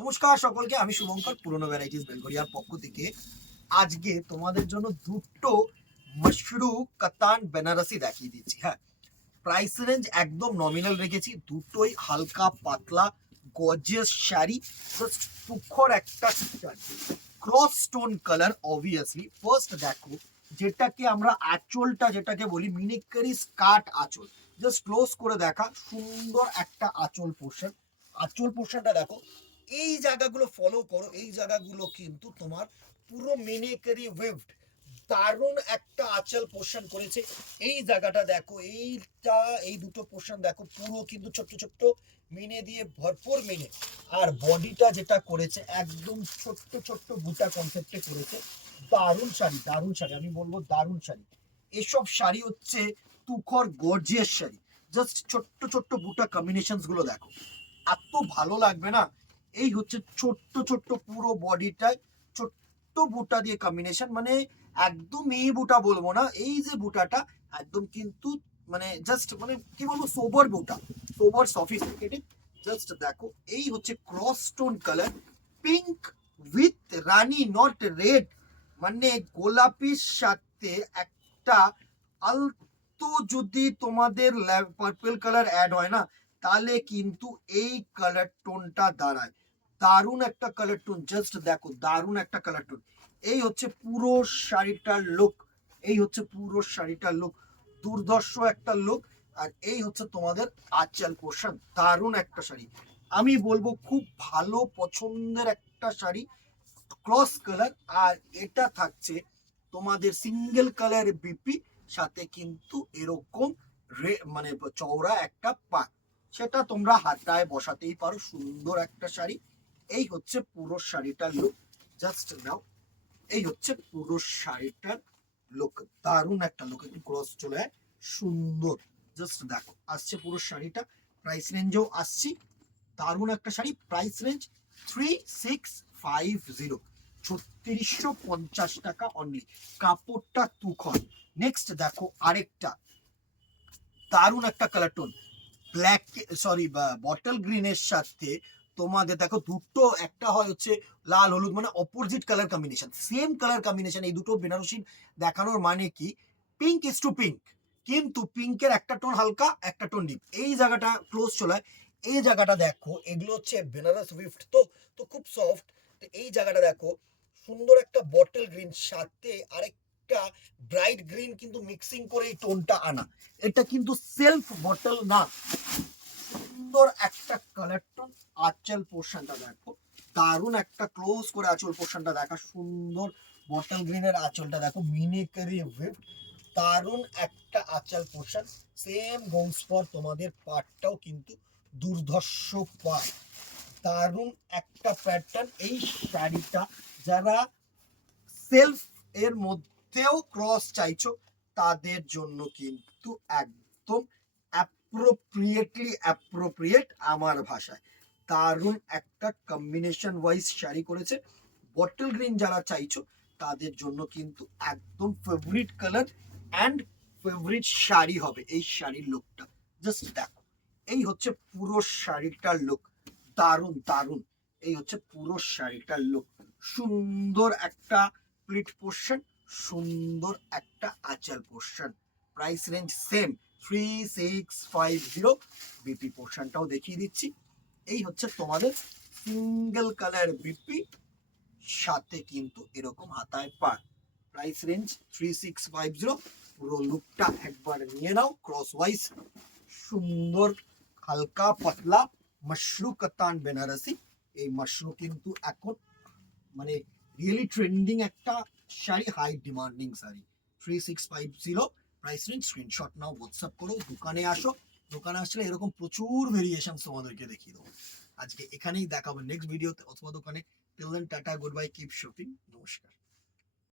নমস্কার সকলকে, আমি শুভঙ্কর পুরনো ভ্যারাইটিস বেলগড়িয়ার পক্ষ থেকে আজকে তোমাদের জন্য দুটো মশরু কাতান বেনারসি দেখিয়ে দিচ্ছি। হ্যাঁ, প্রাইস রেঞ্জ একদম নমিনাল রেখেছি, দুটোই হালকা পাতলা গর্জিয়াস শাড়ি, জাস্ট তুখর একটা cross stone colour. Obviously first দেখো, যেটাকে আমরা আঁচলটা যেটাকে বলি মিনিকারি স্কার্ট আঁচল, জাস্ট ক্লোজ করে দেখা, সুন্দর একটা আঁচল পোর্শন। আঁচল পোর্শনটা দেখো, এই জায়গাগুলো ফলো করো, এই জায়গাগুলো কিন্তু তোমার পুরো মিনিকারি উইভড, দারুণ একটা আঁচল পোর্শন করেছে। এই জায়গাটা দেখো, এইটা এই দুটো পোর্শন দেখো, পুরো কিন্তু ছোট্ট ছোট্ট মিনে দিয়ে ভরপুর মিনে। আর বডিটা যেটা করেছে একদম ছোট্ট ছোট্ট বুটা কনসেপ্টে করেছে। দারুণ শাড়ি, দারুণ শাড়ি, আমি বলবো দারুণ শাড়ি। এসব শাড়ি হচ্ছে তুখর গর্জিয়াস শাড়ি। জাস্ট ছোট্ট ছোট্ট বুটা কম্বিনেশনস গুলো দেখো, এত ভালো লাগবে না। এই হচ্ছে ছোট্ট ছোট্ট পুরো বডিটায় ছোট্ট বুটা দিয়ে কম্বিনেশন, মানে একদম এই বুটা বলবো না, এই যে বুটাটা একদম কিন্তু মানে জাস্ট মানে কি বলবো, সোবার বুটা, সোবার সফিস্টিকেটেড। জাস্ট দেখো, এই হচ্ছে cross stone colour, pink with Rani not red, মানে গোলাপির সাথে একটা আলতো যদি তোমাদের পার্পল কালার অ্যাড হয় না, তাহলে কিন্তু এই কালার টোনটা দাঁড়ায়। দারুণ একটা কালার টোন, জাস্ট দেখো দারুণ একটা কালার টোন। এই হচ্ছে পুরো শাড়িটার লুক, এই হচ্ছে পুরো শাড়িটার লুক, দুর্ধর্ষ একটা লুক। আর এই হচ্ছে তোমাদের আঁচল পোর্শন, দারুণ একটা শাড়ি, আমি বলবো খুব ভালো পছন্দের একটা শাড়ি, ক্রস কালার। আর এটা থাকছে তোমাদের সিঙ্গেল কালার বিপি, সাথে কিন্তু এরকম মানে চওড়া একটা পা, সেটা তোমরা হাতায় বসাতেই পারো, সুন্দর একটা শাড়ি। এই হচ্ছে পুরো শাড়িটার লুক, জাস্ট নাও, এই হচ্ছে পুরো শাড়িটার লুক, দারুণ একটা লুক, একটু ক্রস চলে যায়, সুন্দর। জাস্ট দেখো, আসছে পুরো শাড়িটা, প্রাইস রেঞ্জেও আসছি, দারুণ একটা শাড়ি। প্রাইস রেঞ্জ 3650, 3650 টাকা অনলি, কাপড়টা তুখন। নেক্সট দেখো আরেকটা দারুণ একটা colour tone, black sorry bottle গ্রিনের সাথে তোমাদের দেখো দুটো, একটা হয় হচ্ছে লাল হলুদ, মানে opposite colour combination, same colour combination. এই দুটো বেনারসি দেখানোর মানে কি, পিঙ্ক ইজ টু পিঙ্ক, কিন্তু পিঙ্কের একটা টোন হালকা একটা টোন ডিপ, এই জায়গাটা ক্লোজ চলায়। এই জায়গাটা দেখো, এগুলো হচ্ছে বেনারস উইফট, তো তো খুব সফট। তো এই জায়গাটা দেখো, সুন্দর একটা বটল গ্রিন সাথে আরেকটা ব্রাইট গ্রিন কিন্তু মিক্সিং করে এই টোনটা আনা। এটা কিন্তু সেলফ বটল না, সুন্দর একটা কালার টোন। আঁচল পোর্শনটা দেখো, দারুণ একটা ক্লোজ করে আঁচল পোর্শনটা দেখা, সুন্দর বটল গ্রিনের আঁচলটা দেখো, মিনিকারি উইভ, দারুণ একটা আঁচল পোর্শন। সেম গোলস ফর তোমাদের পাটটাও কিন্তু দুর্ধর্ষ পাট, দারুণ একটা প্যাটার্ন। এই শাড়িটা যারা সেলফ এর মধ্যেও ক্রস চাইছো, তাদের জন্য কিন্তু একদম অ্যাপ্রোপ্রিয়েট আমার ভাষায়, দারুণ একটা কম্বিনেশন ওয়াইজ শাড়ি করেছে। বটল গ্রিন যারা চাইছো, তাদের জন্য কিন্তু একদম favourite colour and favourite sari হবে এই শাড়ির লুকটা। জাস্ট দেখো, এই হচ্ছে পুরো শাড়িটার লুক, দারুণ দারুণ। এই হচ্ছে পুরো শাড়িটার লুক, সুন্দর একটা প্লিট পোর্শন, সুন্দর একটা আঁচল পোর্শন। প্রাইস রেঞ্জ সেম 3650, বিপি পোর্শনটাও দেখিয়ে দিচ্ছি। এই হচ্ছে তোমাদের সিঙ্গেল কালার বিপি, সাথে কিন্তু এরকম হাতায় পার। প্রাইস রেঞ্জ 3650, পুরো লুকটা একবার নিয়ে নাও ক্রস ওয়াইজ। সুন্দর হালকা পাতলা মশরু কাতান বেনারসি, এই মশরু কিন্তু এখন মানে রিয়েলি ট্রেন্ডিং একটা sari, high demanding sari. 3650 price range, screenshot নাও, হোয়াটসঅ্যাপ করো, দোকানে আসো, দোকানে আসলে এরকম প্রচুর ভেরিয়েশন তোমাদেরকে দেখিয়ে দেবো। আজকে এখানেই দেখাবো নেক্সট ভিডিওতে অথবা দোকানে। Till then tata, good bye, keep shopping, নমস্কার।